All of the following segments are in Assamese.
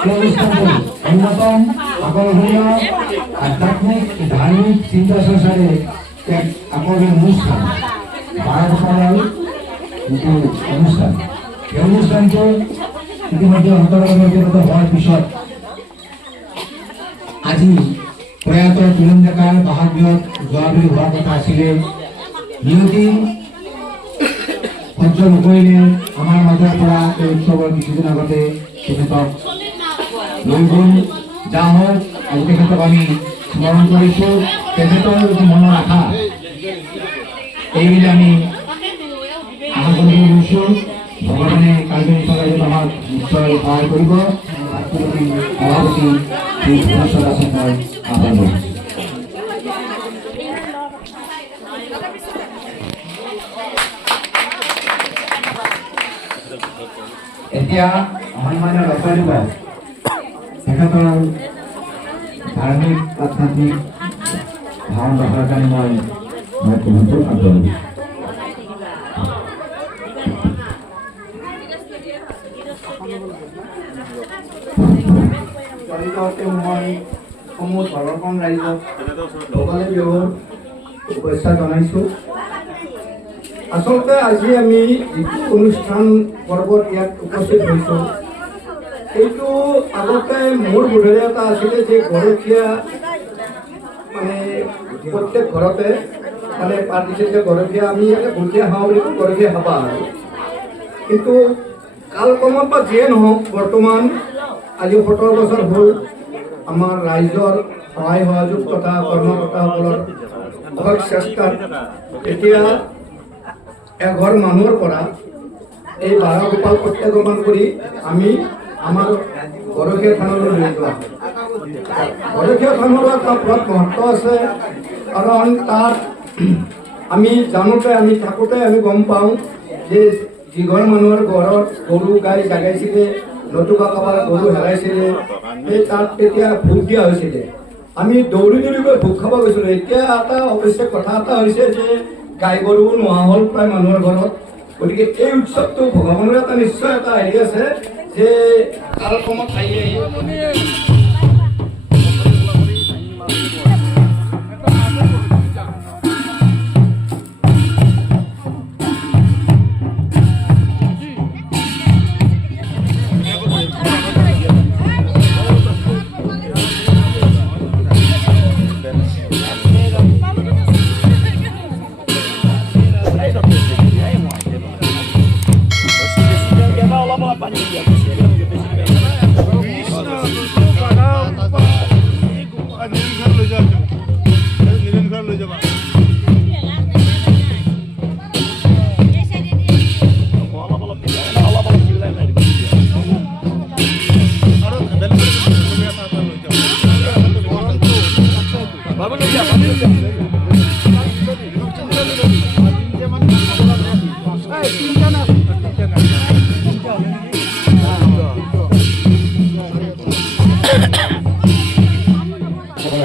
অন্যতম আকর্ষণীয় আধ্যাত্মিক ধার্মিক চিন্তা চর্চারে এক আকর্ষণীয় অনুষ্ঠান বারোশালাল যিটো অনুষ্ঠান এই অনুষ্ঠানটো ইতিমধ্যে অন্তর্গত হওয়ার পিছত আজি প্রয়াত তুলন ডেকাৰ বাহাগ্যত যোৱা বুলি হোৱা কথা আছিলে নিয়তি সহ্য নকৰিলে আমাৰ মাজৰ পৰা এই উৎসৱৰ কিছুদিন আগতে তেখেতক লৈ গ'ল। যা হওক আজি তেখেতক আমি স্মৰণ কৰিছোঁ। তেখেতৰ যিটো মনৰ আশা এইবিলাক আমি আশা কৰিব লৈছোঁ। ভগৱানে কাৰ্যনী চলাই আমাক নিশ্চয় সহায় কৰিব। সভাপতি শ্ৰী ভূষণ দাসক মই আহ্বান কৰিছোঁ। এতিয়া সন্মানীয় লক্ষ্য তেখেতৰ ধাৰ্মিক আধ্যাত্মিক ভাওন ৰখাৰ কাৰণে মই বহুতো আগ্ৰহী। মই সমূহ ধৰ্মকণ ৰাইজক ভোগালী বিহুৰ শুভেচ্ছা জনাইছোঁ। আচলতে আজি আমি যিটো অনুষ্ঠান পৰ্বত ইয়াত উপস্থিত হৈছোঁ এইটো আগতে মোৰ বোধেৰে এটা আছিলে যে গৰখীয়া মানে প্ৰত্যেক ঘৰতে মানে পাতিছিল যে গৰখীয়া আমি গৰখীয়া খাওঁ বুলি কওঁ, গৰখীয়া খাবা আৰু কিন্তু কালক্ৰমত বা যিয়ে নহওক বৰ্তমান আজি 17 বছৰ হ'ল আমাৰ ৰাইজৰ সহায় সহযোগ তথা কৰ্মকৰ্তাসকলৰ অশেষ চেষ্টাত এতিয়া এঘৰ মানুহৰ পৰা এই 12 গোপাল প্ৰত্যাগমন কৰি আমি আমাৰ গৰখীয়া থানলৈ লৈ যোৱা হয়। গৰখীয়া থানৰ এটা বৃহৎ মহত্ব আছে, কাৰণ তাত আমি জানোতে আমি থাকোঁতে আমি গম পাওঁ যে যিঘৰ মানুহৰ ঘৰত গৰু গাই জাগাইছিলে, নতুবা কাৰোবাৰ গৰু হেৰাইছিলে, সেই তাত তেতিয়া ভোগ দিয়া হৈছিলে। আমি দৌৰি দৌৰি গৈ ভোগ খাব গৈছিলোঁ। এতিয়া এটা অৱশ্যে কথা এটা হৈছে যে গাই গৰু নোহোৱা হ'ল প্ৰায় মানুহৰ ঘৰত। গতিকে এই উৎসৱটো ভগৱানৰ এটা নিশ্চয় এটা হেৰি আছে যে কালক্ৰমত আহিলে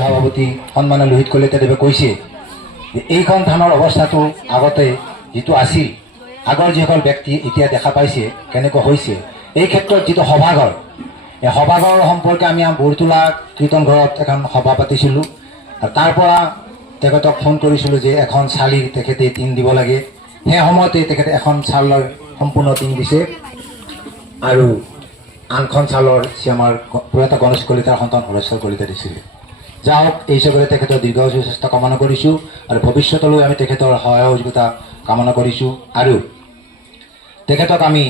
সভাপতি সন্মানীয় লোহিত কলিতাদেৱে কৈছে যে এইখন থানৰ অৱস্থাটো আগতে যিটো আছিল, আগৰ যিসকল ব্যক্তি এতিয়া দেখা পাইছে কেনেকুৱা হৈছে, এই ক্ষেত্ৰত যিটো সভাঘৰ, এই সভাঘৰ সম্পৰ্কে আমি বৰতোলা কীৰ্তন ঘৰত এখন সভা পাতিছিলোঁ। আৰু তাৰ পৰা তেখেতক ফোন কৰিছিলোঁ যে এখন চালিৰ তেখেতে টিং দিব লাগে। সেই সময়তে তেখেতে এখন চালৰ সম্পূৰ্ণ টিং দিছে আৰু আনখন চালৰ আমাৰ প্ৰয়াত গণেশ কলিতাৰ সন্তান হৰেশ্বৰ কলিতা দিছিলে। যাওক, এই হিচাপে তেখেতৰ দীৰ্ঘায়ু চেষ্টা কামনা কৰিছোঁ আৰু ভৱিষ্যতলৈ আমি তেখেতৰ সহায় সহযোগিতা কামনা কৰিছোঁ। আৰু তেখেতক আমি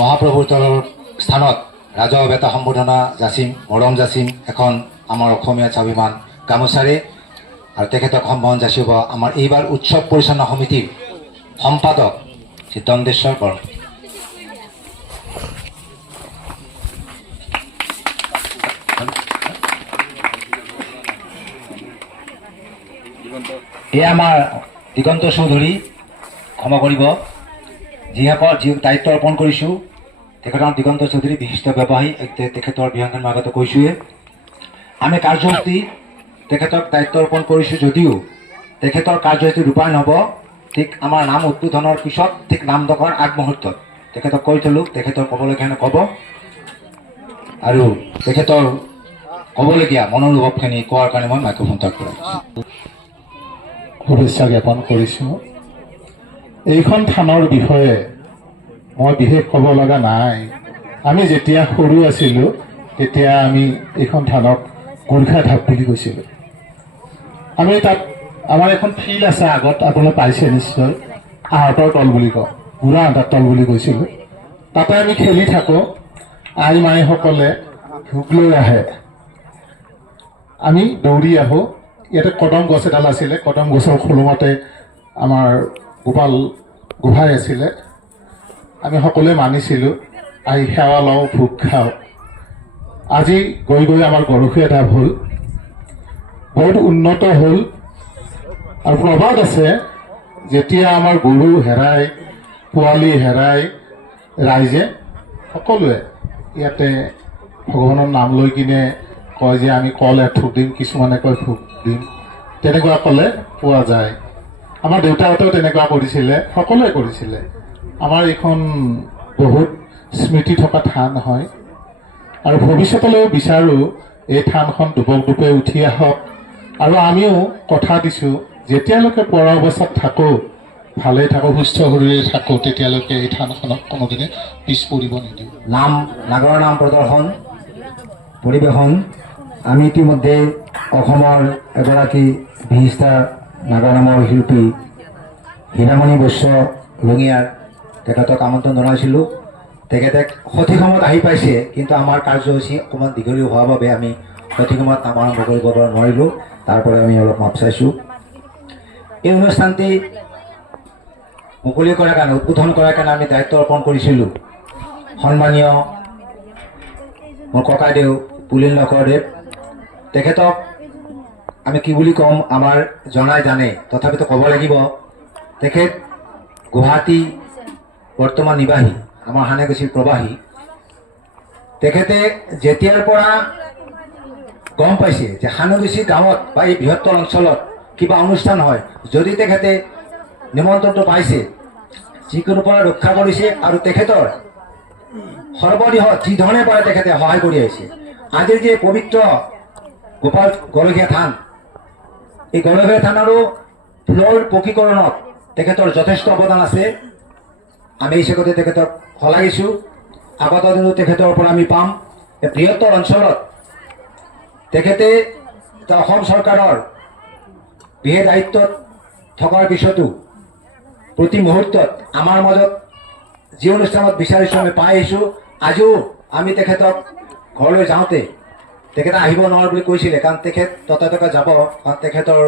মহাপ্ৰভুৰ তলৰ স্থানত ৰাজহুৱা বেটা সম্বোধনা যাচিম, মৰম যাচিম এখন আমাৰ অসমীয়া স্বাভিমান গামোচাৰে। আৰু তেখেতক সম্বোধন যাচিব আমাৰ এইবাৰ উৎসৱ পৰিচালনা সমিতিৰ সম্পাদক শ্ৰী দণ্ডেশ্বৰ বৰ্মা। এয়া আমাৰ দিগন্ত চৌধুৰী, ক্ষমা কৰিব, যিসকল যি দায়িত্ব অৰ্পণ কৰিছোঁ তেখেতৰ দিগন্ত চৌধুৰী বিশিষ্ট ব্যৱসায়ী। তেখেতৰ বিহংখন মই আগতে কৈছোঁৱে। আমি কাৰ্যসূচী তেখেতক দায়িত্ব অৰ্পণ কৰিছোঁ যদিও তেখেতৰ কাৰ্যসূচী ৰূপায়ণ হ'ব ঠিক আমাৰ নাম উদ্বোধনৰ পিছত, ঠিক নাম ডকাৰ আগমুহূৰ্তত তেখেতক কৈ থলোঁ, তেখেতৰ ক'বলগীয়া ক'ব। আৰু তেখেতৰ ক'বলগীয়া মনোভাৱখিনি কোৱাৰ কাৰণে মই মাইক্ৰফোন ত্যাগ কৰিছোঁ। শুভেচ্ছা জ্ঞাপন কৰিছোঁ। এইখন থানৰ বিষয়ে মই বিশেষ ক'ব লগা নাই। আমি যেতিয়া সৰু আছিলোঁ তেতিয়া আমি এইখন থানক গোৰ্খা ঢাপ বুলি কৈছিলোঁ। আমি তাত আমাৰ এখন ফিল্ড আছে আগত, আপুনি পাইছে নিশ্চয়, আহঁতৰ তল বুলি কওঁ, বুঢ়া আহঁতৰ তল বুলি কৈছিলোঁ। তাতে আমি খেলি থাকোঁ। আই মাইসকলে ভোক লৈ আহে, আমি দৌৰি আহোঁ। ইয়াতে কদম গছ এডাল আছিলে, কদম গছৰ খোলোমতে আমাৰ গোপাল গোহাঁই আছিলে। আমি সকলোৱে মানিছিলোঁ আহি সেৱা লওঁ, ভোগ খাওঁ। আজি গৈ গৈ আমাৰ গৰখীয়া ঢাপ হ'ল, বহুত উন্নত হ'ল। আৰু প্ৰবাদ আছে, যেতিয়া আমাৰ গৰু হেৰাই, পোৱালি হেৰাই, ৰাইজে সকলোৱে ইয়াতে ভগৱানৰ নাম লৈ কিনে কয় যে আমি কল এথোক দিম, কিছুমানে কয় ভোগ দিম, তেনেকুৱা ক'লে পোৱা যায়। আমাৰ দেউতাহঁতেও তেনেকুৱা কৰিছিলে, সকলোৱে কৰিছিলে। আমাৰ এইখন বহুত স্মৃতি থকা থান হয়। আৰু ভৱিষ্যতলৈও বিচাৰোঁ এই থানখন দুবক দুপে উঠি আহক। আৰু আমিও কথা দিছোঁ, যেতিয়ালৈকে পৰা অৱস্থাত থাকোঁ, ভালে থাকোঁ, সুস্থ শৰীৰে থাকোঁ, তেতিয়ালৈকে এই থানখনক কোনোদিনে পিছ পৰিব নিদিওঁ। নাগৰ নাম প্ৰদৰ্শন পৰিৱেশন। আমি ইতিমধ্যে অসমৰ এগৰাকী বিশিষ্ট নাগৰ নামৰ শিল্পী হীৰামণি বৈশ্য ৰঙিয়াৰ তেখেতক আমন্ত্ৰণ জনাইছিলোঁ। তেখেতে সঠিক সময়ত আহি পাইছে, কিন্তু আমাৰ কাৰ্যসূচী অকণমান দীঘলীয়া হোৱাৰ বাবে আমি সঠিক সময়ত নাম আৰম্ভ কৰিব নোৱাৰিলোঁ। তাৰ পৰা আমি অলপ মাপ চাইছোঁ। এই অনুষ্ঠানটি মুকলি কৰাৰ কাৰণে, উদ্বোধন কৰাৰ কাৰণে আমি দায়িত্ব অৰ্পণ কৰিছিলোঁ সন্মানীয় মোৰ ককাইদেউ পুলিন লহকৰদেৱ। তেখেতক আমি কি বুলি ক'ম, আমাৰ জনাই জানে, তথাপিতো ক'ব লাগিব। তেখেত গুৱাহাটী বৰ্তমান নিবাসী, আমাৰ হানেকুছিৰ প্ৰবাসী। তেখেতে যেতিয়াৰ পৰা গম পাইছে যে হানেকুছি গাঁৱত বা এই বৃহত্তৰ অঞ্চলত কিবা অনুষ্ঠান হয়, যদি তেখেতে নিমন্ত্ৰণটো পাইছে, যিকোনো পৰা ৰক্ষা কৰিছে। আৰু তেখেতৰ সৰ্ববৃহৎ যি ধৰণে পাৰে তেখেতে সহায় কৰি আহিছে। আজিৰ যে পবিত্ৰ গোপাল গৰখীয়া থান, এই গৰখীয়া থানৰো ফুলৰ পকীকৰণত তেখেতৰ যথেষ্ট অৱদান আছে। আমি এই হিচাপতে তেখেতক শলাগিছোঁ। আগত দিনো তেখেতৰ পৰা আমি পাম। এই বৃহত্তৰ অঞ্চলত তেখেতে অসম চৰকাৰৰ বিশেষ দায়িত্বত থকাৰ পিছতো প্ৰতি মুহূৰ্তত আমাৰ মাজত যি অনুষ্ঠানত বিচাৰিছোঁ আমি পাই আহিছোঁ। আজিও আমি তেখেতক ঘৰলৈ যাওঁতে তেখেতে আহিব নোৱাৰে বুলি কৈছিলে, কাৰণ তেখেত ততাতৈয়াকৈ যাব, কাৰণ তেখেতৰ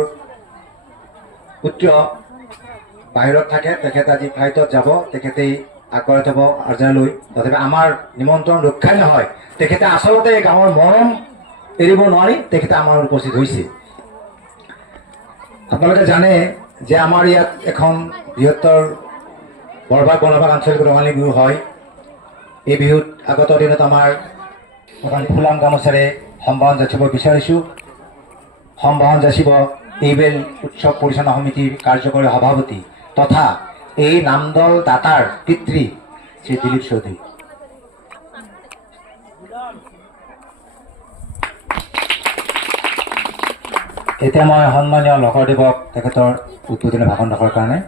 পুত্ৰ বাহিৰত থাকে। তেখেত আজি ফ্লাইটত যাব, তেখেতেই আগবঢ়াই থ'ব আৰ্জালৈ। তথাপি আমাৰ নিমন্ত্ৰণ ৰক্ষাই নহয়, তেখেতে আচলতে গাঁৱৰ মৰম এৰিব নোৱাৰি তেখেতে আমাৰ উপস্থিত হৈছে। আপোনালোকে জানে যে আমাৰ ইয়াত এখন বৃহত্তৰ বৰভাগ বনভাগ আঞ্চলিক ৰঙালী বিহু হয়। এই বিহুত আগত দিনত আমাৰ এখন ফুলাম গামোচাৰে সম্ভাষণ যাচিব বিচাৰিছোঁ। সম্ভাষণ যাচিব এইবেল উৎসৱ পৰিচালনা সমিতিৰ কাৰ্যকৰী সভাপতি তথা এই নামদল দাতাৰ পিতৃ শ্ৰী দিলীপ চৌধুৰী। এতিয়া মই সন্মানীয় লহকৰদেৱক তেখেতৰ উদ্বোধনী ভাষণ ৰখাৰ কাৰণে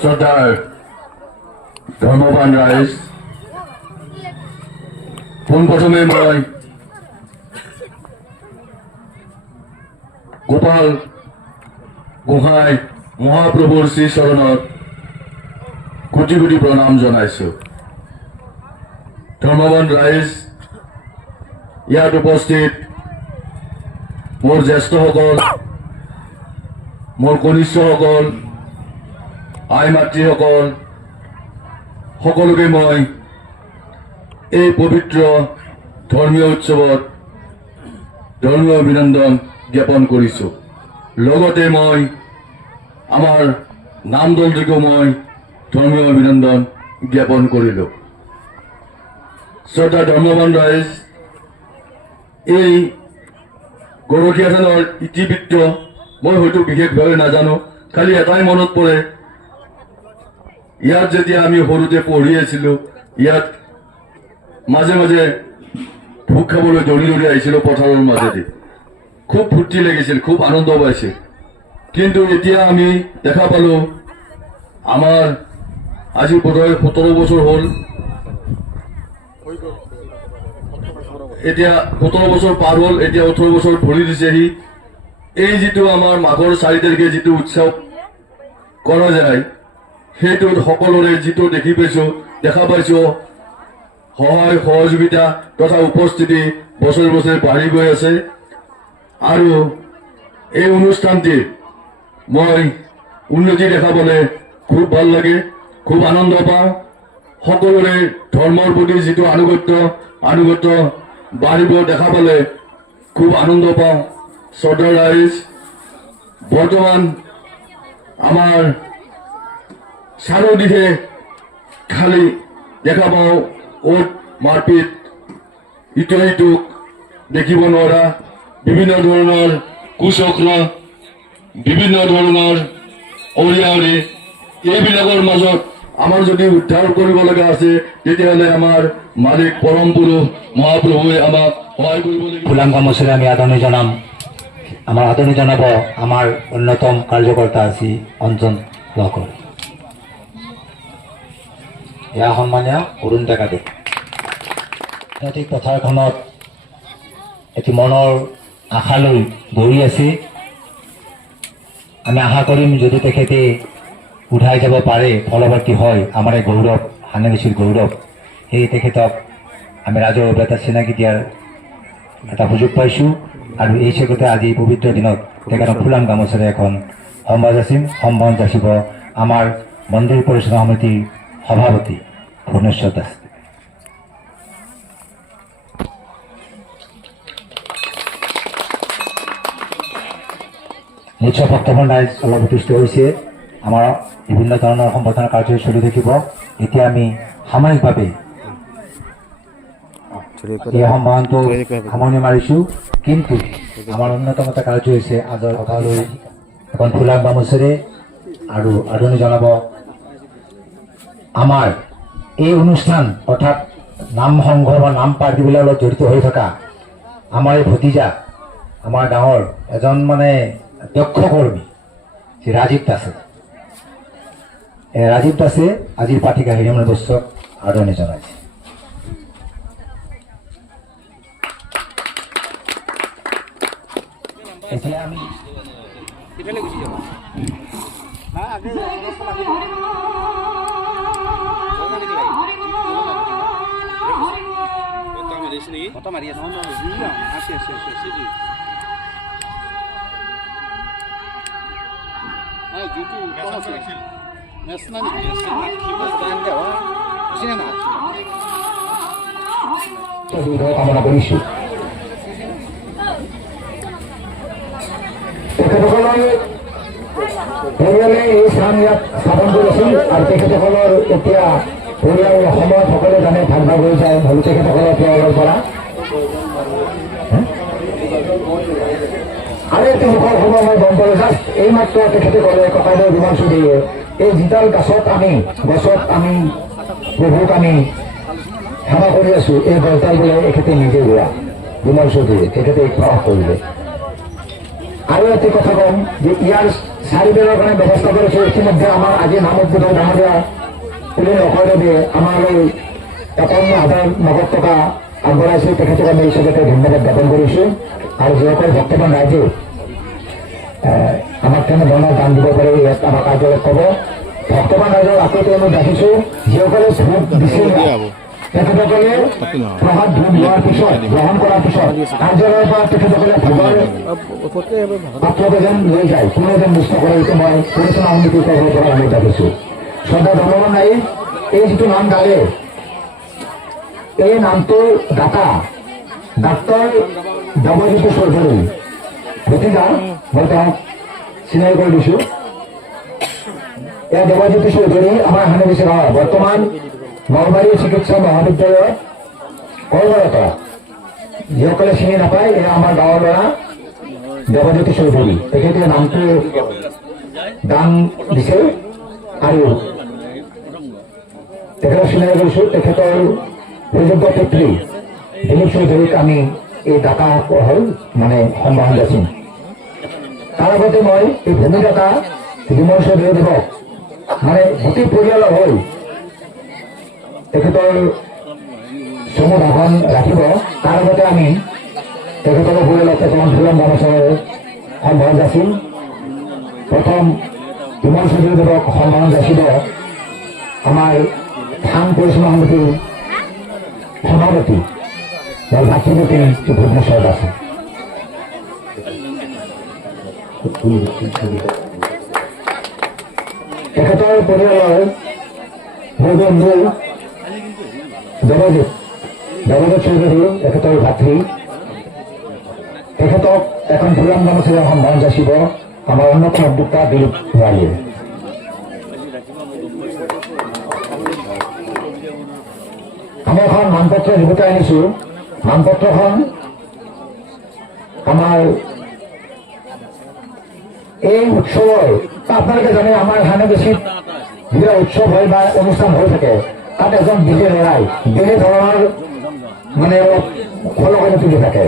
শ্ৰদ্ধাৰ ধৰ্মৱান ৰাইজ, পোনপ্ৰথমে মই গোপাল গোহাঁই মহাপ্ৰভুৰ শ্ৰীচৰণত কোটি কোটি প্ৰণাম জনাইছোঁ। ধৰ্মৱান ৰাইজ, ইয়াত উপস্থিত মোৰ জ্যেষ্ঠসকল, মোৰ কনিষ্ঠসকল, আই মাতৃসকল, সকলোকে মই এই পবিত্ৰ ধৰ্মীয় উৎসৱত ধৰ্মীয় অভিনন্দন জ্ঞাপন কৰিছোঁ। লগতে মই আমাৰ নামদলটিকো মই ধৰ্মীয় অভিনন্দন জ্ঞাপন কৰিলোঁ। শ্ৰদ্ধা ধৰ্মৱান ৰাইজ, এই গৰখীয়া থানৰ ইতিবৃত্ত মই হয়তো বিশেষভাৱে নাজানো, খালি এটাই মনত পৰে, ইয়াত যেতিয়া আমি সৰুতে পঢ়ি আছিলোঁ, ইয়াত মাজে মাজে ভোগ খাবলৈ দৌৰি দৌৰি আহিছিলোঁ পথাৰৰ মাজেদি। খুব ফূৰ্তি লাগিছিল, খুব আনন্দ পাইছিল। কিন্তু এতিয়া আমি দেখা পালোঁ আমাৰ আজি বোধহয় 17 বছৰ হ'ল, এতিয়া 17 বছৰ পাৰ হ'ল, এতিয়া 18 বছৰ ভৰি দিছেহি। এই যিটো আমাৰ মাঘৰ 4 তাৰিখে যিটো উৎসৱ কৰা যায়, সেইটোত সকলোৰে যিটো দেখা পাইছোঁ সহায় সহযোগিতা তথা উপস্থিতি বছৰে বছৰে বাঢ়ি গৈ আছে। আৰু এই অনুষ্ঠানটিত মই উন্নতি দেখা পালে খুব ভাল লাগে, খুব আনন্দ পাওঁ। সকলোৰে ধৰ্মৰ প্ৰতি যিটো আনুগত্য বাঢ়িব দেখা পালে খুব আনন্দ পাওঁ। শ্ৰদ্ধা ৰাইজ, বৰ্তমান আমাৰ চাৰিওদিশে খালি দেখা পাওঁ অ'ত মাৰপিট, ইটোৱে সিটোক দেখিব নোৱাৰা, বিভিন্ন ধৰণৰ কুচক্ৰ, বিভিন্ন ধৰণৰ অৰিয়াৱৰি, এইবিলাকৰ মাজত আমাৰ যদি উদ্ধাৰ কৰিব লগা আছে তেতিয়াহ'লে আমাৰ মালিক পৰম পুৰুষ মহাপ্ৰভুৱে আমাক সহায় কৰিব লাগিব। ফুলাম গামোচাৰে আমি আদৰণি জনাব আমাৰ অন্যতম কাৰ্যকৰ্তা আছে অঞ্জন লহকৰ। এয়া সন্মানীয় অৰুণ ডেকাদেৱ। ৰাজনৈতিক পথাৰখনত এটি মনৰ আশা লৈ দৌৰি আছে। আমি আশা কৰিম যদি তেখেতে উঠাই যাব পাৰে, ফলৱৰ্তী হয়, আমাৰ এই গৌৰৱ, হানেগেচিৰ গৌৰৱ, সেয়ে তেখেতক আমি ৰাইজৰ বাবে এটা চিনাকি দিয়াৰ এটা সুযোগ পাইছোঁ। আৰু এই চেগতে আজি পবিত্ৰ দিনত তেখেতক ফুলাম গামোচাৰে এখন সম্বৰ্ধনা যাচিব আমাৰ মন্দিৰ পৰিচালনা সমিতিৰ সভাপতি ভুৱনেশ্বৰ দাস। নিশ্চয় ভক্তভন ৰাইজ অলপ সন্তুষ্ট হৈছে। আমাৰ বিভিন্ন ধৰণৰ সম্বৰ্ধনা কাৰ্যসূচী চলি থাকিব। এতিয়া আমি সাময়িকভাৱে এই সম্বৰ্ধনাটো সামৰণি মাৰিছোঁ। কিন্তু আমাৰ অন্যতম এটা কাৰ্য হৈছে আজৰ সভালৈ এখন ফুলাম গামোচাৰে আৰু আদৰণি জনাব আমাৰ এই অনুষ্ঠান অৰ্থাৎ নাম সংঘ বা নাম পাৰ্টিবিলাকৰ লগত জড়িত হৈ থকা আমাৰ এই ভতিজা, আমাৰ গাঁৱৰ এজন দক্ষ কৰ্মী শ্ৰী ৰাজীৱ দাসে। ৰাজীৱ দাসে আজিৰ পাঠিকা হিৰমণি বৈশ্যক আদৰণি জনাইছে। এতিয়া আমি কামনা কৰিছোঁ। তেখেতসকলৰ পৰিয়ালে এই স্থান ইয়াত স্থাপন কৰিছিল আৰু তেখেতসকলৰ এতিয়া পৰিয়াল অসমত সকলোৱে জানে ভাগ ভাগ হৈ যায়, হয়তো তেখেতসকলৰ পৰিয়ালৰ পৰা আৰু এটি সুখৰ সময় মই গম পালোঁ। জাষ্ট এইমাত্ৰ তেখেতে ক'লে ককাইদেউ বিমান চৌধুৰীয়ে এই যিডাল গছত আমি প্ৰভুক আমি সেৱা কৰি আছোঁ, এই গছডাল বোলে এখেতে নিজে ৰোৱা। বিমান চৌধুৰীয়ে তেখেতে প্ৰকাশ কৰিলে। আৰু এটি কথা কম যে ইয়াৰ চাৰিবেৰৰ কাৰণে ব্যৱস্থা কৰিছোঁ। ইতিমধ্যে আমাৰ আজি নাম উদ্বোধন ডাঙৰীয়া পুলিন নকৰদেৱে আমালৈ 51,000 নগদ টকা আগবঢ়াইছে। তেখেতক আমি এই চবতে ধন্যবাদ জ্ঞাপন কৰিছোঁ। আৰু যিসকল ভক্তবান ৰাইজে আমাক কেনেধৰণৰ দান দিব পাৰে ইয়াত আমাৰ কাৰ্যালয়ত ক'ব। ভক্তবান ৰাইজৰ আকৃতি আমি ৰাখিছোঁ। যিসকলে ভোট দিছিল তেখেতসকলে প্ৰসাদ ভোট লোৱাৰ পিছত, গ্ৰহণ কৰাৰ পিছত কাৰ্যালয়ৰ পৰা তেখেতসকলে ভোগৰ পাত্ৰ যেন লৈ যায়, কোনে যেন নিশ্চয় কৰে। এইটো মই পৰিচালনা সমিতিৰ তৰফৰ পৰা অনুৰোধ ৰাখিছোঁ। শ্ৰদ্ধা ধৰ্মবান ৰাইজ, এই যিটো নাম গালে, এই নামটো দাতা ডাক্তৰ দেৱজ্যোতি চৌধুৰী ভতিজা, মই তেওঁক চিনাকি কৰি দিছোঁ। এয়া দেৱজ্যোতি চৌধুৰী আমাৰ হানেগেচি গাঁৱৰ বৰ্তমান নলবাৰী চিকিৎসা মহাবিদ্যালয়ত কৰ্মৰত। যিসকলে চিনি নাপায়, এয়া আমাৰ গাঁৱৰ ল'ৰা দেৱজ্যোতি চৌধুৰী। তেখেতে নামটো দান দিছে আৰু তেখেতক চিনাকি কৰিছোঁ। তেখেতৰ সুযোগ্য পুত্ৰী দিলীপ চৌধুৰীক আমি এই দাতা হ'ল মানে সম্ভাষণ যাচিম। তাৰ আগতে মই এই ভূমিদাতা বিমল চৌধুৰীদেৱক মানে গোটেই পৰিয়ালৰ হৈ তেখেতৰ চমু ভাষণ ৰাখিব। তাৰ আগতে আমি তেখেতৰ পৰিয়ালক কিছুমান ফুলন গামোচাৰে সম্ভাষণ যাচিম। প্ৰথম বিমল চৌধুৰীদেৱক সম্ভাষণ যাচিব আমাৰ থান পৰিচালনা সমিতিৰ সভাপতি ভাতৃপতি ভুৱনেশ্বৰত আছে। তেখেতৰ পৰিয়ালৰ মোৰ বন্ধু দেৱজিৎ চৌধুৰী তেখেতৰ ভাতৃ। তেখেতক এখন ফুলাম গামোচাৰে সম্ভাষণ যাচিব আমাৰ অন্যতম উদ্যোক্তা দিলীপ ভৰালীয়ে। আমি এখন মানপত্ৰ যুগুতাই আনিছো। মানপত্ৰখন আমাৰ এই উৎসৱৰ আপোনালোকে জানে আমাৰ হানেবেছিত যিবিলাক উৎসৱ হয় বা অনুষ্ঠান হৈ থাকে তাত এজন বিজে ল'ৰাই বেলেগ ধৰণৰ মানে অলপ খলকনি তুলি থাকে।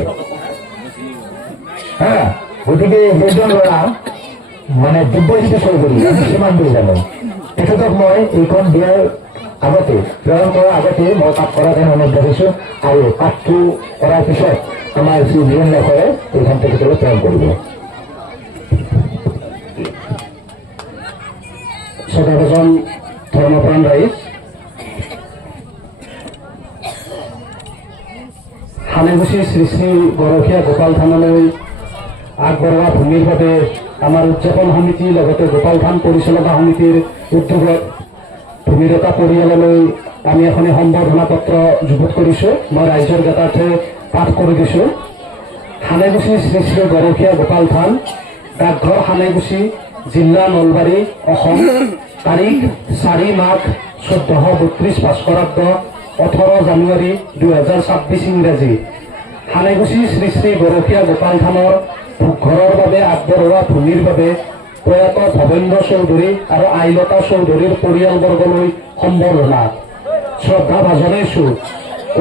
গতিকে সেইজন ল'ৰা মানে দিব্যজ্যোতি চৌধুৰী সিমান বুলি জানো। তেখেতক মই এইখন দিয়াৰ আগতে প্ৰেৰণ কৰাৰ আগতে মই পাঠ কৰা যেন অনুৰোধ কৰিছোঁ আৰু পাঠটো কৰাৰ পিছত আমাৰ শ্ৰী বীৰেন লেখৰে এইখন তেখেতলৈ প্ৰেৰণ কৰিব। সদাজন ধৰ্মপ্ৰাণ ৰাইজ, হানেগুচি শ্ৰী শ্ৰী গৰখীয়া গোপাল থানলৈ আগবঢ়োৱা ভূমিৰ বাবে আমাৰ উদযাপন সমিতি লগতে গোপাল থান পৰিচালনা সমিতিৰ উদ্যোগত ভূমিদাতা পৰিয়াললৈ আমি এখন সম্বৰ্ধনা পত্ৰ যুগুত কৰিছোঁ। মই ৰাইজৰ জ্ঞাতাৰ্থে পাঠ কৰি দিছোঁ। হানেগুচি শ্ৰী শ্ৰী গৰখীয়া গোপাল থান, ডাকঘৰ হানেগুচি, জিলা নলবাৰী, অসম। তাৰিখ 4 মাঘ 1432 ভাস্কৰাব্দ, 18 জানুৱাৰী 2026 ইংৰাজী। হানেগুচি শ্ৰী শ্ৰী গৰখীয়া গোপাল থানৰ ঘৰৰ বাবে আগবঢ়োৱা ভূমিৰ বাবে প্ৰয়াত ভৱেন্দ্ৰ চৌধুৰী আৰু আইলতা চৌধুৰীৰ পৰিয়ালবৰ্গলৈ সম্বৰ্ধনা শ্ৰদ্ধা জনাইছোঁ।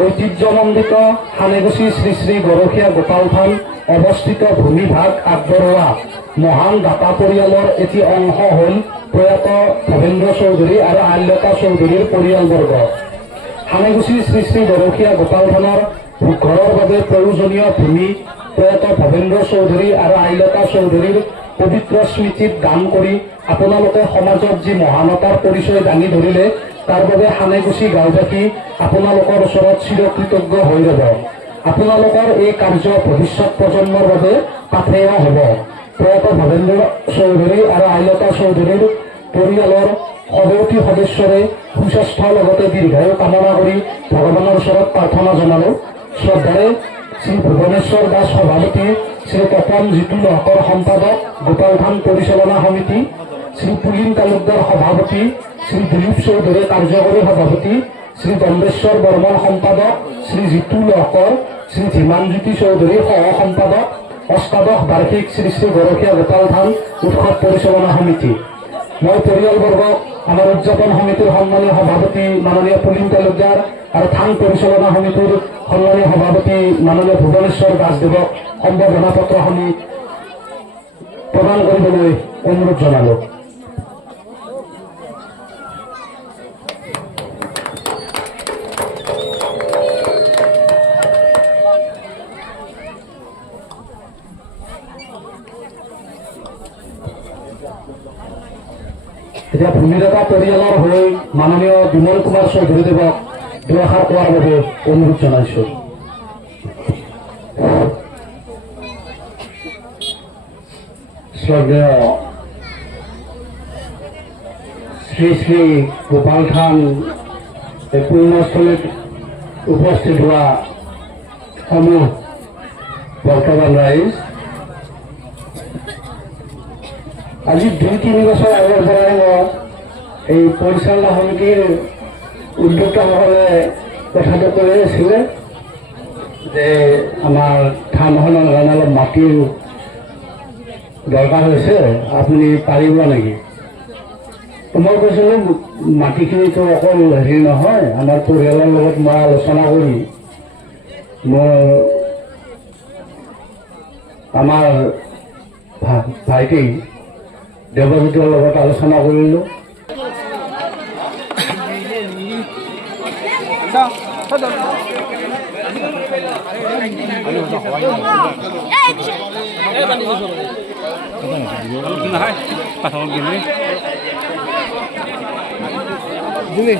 ঐতিহ্যমণ্ডিত হানেগুচি শ্ৰী শ্ৰী গৰখীয়া গোপাল থান অৱস্থিত ভূমিভাগ আগবঢ়োৱা মহান দাতা পৰিয়ালৰ এটি অংশ হ'ল প্ৰয়াত ভৱেন্দ্ৰ চৌধুৰী আৰু আইলতা চৌধুৰীৰ পৰিয়ালবৰ্গ। হানেগুচি শ্ৰী শ্ৰী গৰখীয়া গোপাল থানৰ ঘৰৰ বাবে প্ৰয়োজনীয় ভূমি প্ৰয়াত ভৱেন্দ্ৰ চৌধুৰী আৰু আইলতা চৌধুৰীৰ পবিত্ৰ স্মৃতিত দান কৰি আপোনালোকে সমাজত যি মহানতাৰ পৰিচয় দাঙি ধৰিলে তাৰ বাবে হানেগুচি গাঁওবাসী আপোনালোকৰ ওচৰত চিৰকৃতজ্ঞ হৈ ৰ'ব। আপোনালোকৰ এই কাৰ্য ভৱিষ্যত প্ৰজন্মৰ বাবে পাথেয় হ'ব। প্ৰয়াত ভৱেন্দ্ৰ চৌধুৰী আৰু আইলতা চৌধুৰীৰ পৰিয়ালৰ সদৌতি সদস্যৰে সুস্বাস্থ্যৰ লগতে দীৰ্ঘায়ু কামনা কৰি ভগৱানৰ ওচৰত প্ৰাৰ্থনা জনালোঁ। শ্ৰদ্ধাৰে শ্ৰী ভুৱনেশ্বৰ দাস সভাপতি, শ্ৰী তপন জিতু লহকৰ সম্পাদক গোপাল থান পৰিচালনা সমিতি, শ্ৰী পুলিন তালুকদাৰ সভাপতি, শ্ৰী দিলীপ চৌধুৰী কাৰ্যকৰী সভাপতি, শ্ৰী দণ্ডেশ্বৰ বৰ্মন সম্পাদক, শ্ৰী জিতু লহকৰ, শ্ৰী ধীমানজ্যোতি চৌধুৰী সহ সম্পাদক, অষ্টাদশ বাৰ্ষিক শ্ৰী শ্ৰী গৰখীয়া গোপাল থান উৎসৱ পৰিচালনা সমিতি। মই পৰিয়ালবৰ্গক আমাৰ উদযাপন সমিতিৰ সন্মানীয় সভাপতি মাননীয় পুলিন তালুকদাৰ আৰু থান পৰিচালনা সমিতিৰ সন্মানীয় সভাপতি মাননীয় ভুৱনেশ্বৰ দাসদেৱক সম্বৰ্ধনা পত্ৰখনি প্ৰদান কৰিবলৈ অনুৰোধ জনালোঁ। এতিয়া ভূমিদাতা পৰিয়ালৰ হৈ মাননীয় বিমল কুমাৰ চৌধুৰীদেৱক দুআষাৰ কোৱাৰ বাবে অনুৰোধ জনাইছোঁ। শ্ৰদ্ধেয় শ্ৰী শ্ৰী গোপাল থান পুণ্যস্থলীত উপস্থিত হোৱা সমূহ বৰ্তমান ৰাইজ, আজি 2-3 বছৰ আগৰ পৰাই মই এই পৰিচালনা সমিতিৰ উদ্যোক্তাসকলে কথাটো কৈ আছিলে যে আমাৰ থানখনৰ কাৰণে অলপ মাটিৰ দৰকাৰ হৈছে, আপুনি পাৰিব নেকি? মই কৈছিলোঁ মাটিখিনিতো অকল হেৰি নহয়, আমাৰ পৰিয়ালৰ লগত মই আলোচনা কৰি মই আমাৰ ভাইটি দেৱজিতৰ লগত আলোচনা কৰিলোঁ। Dime,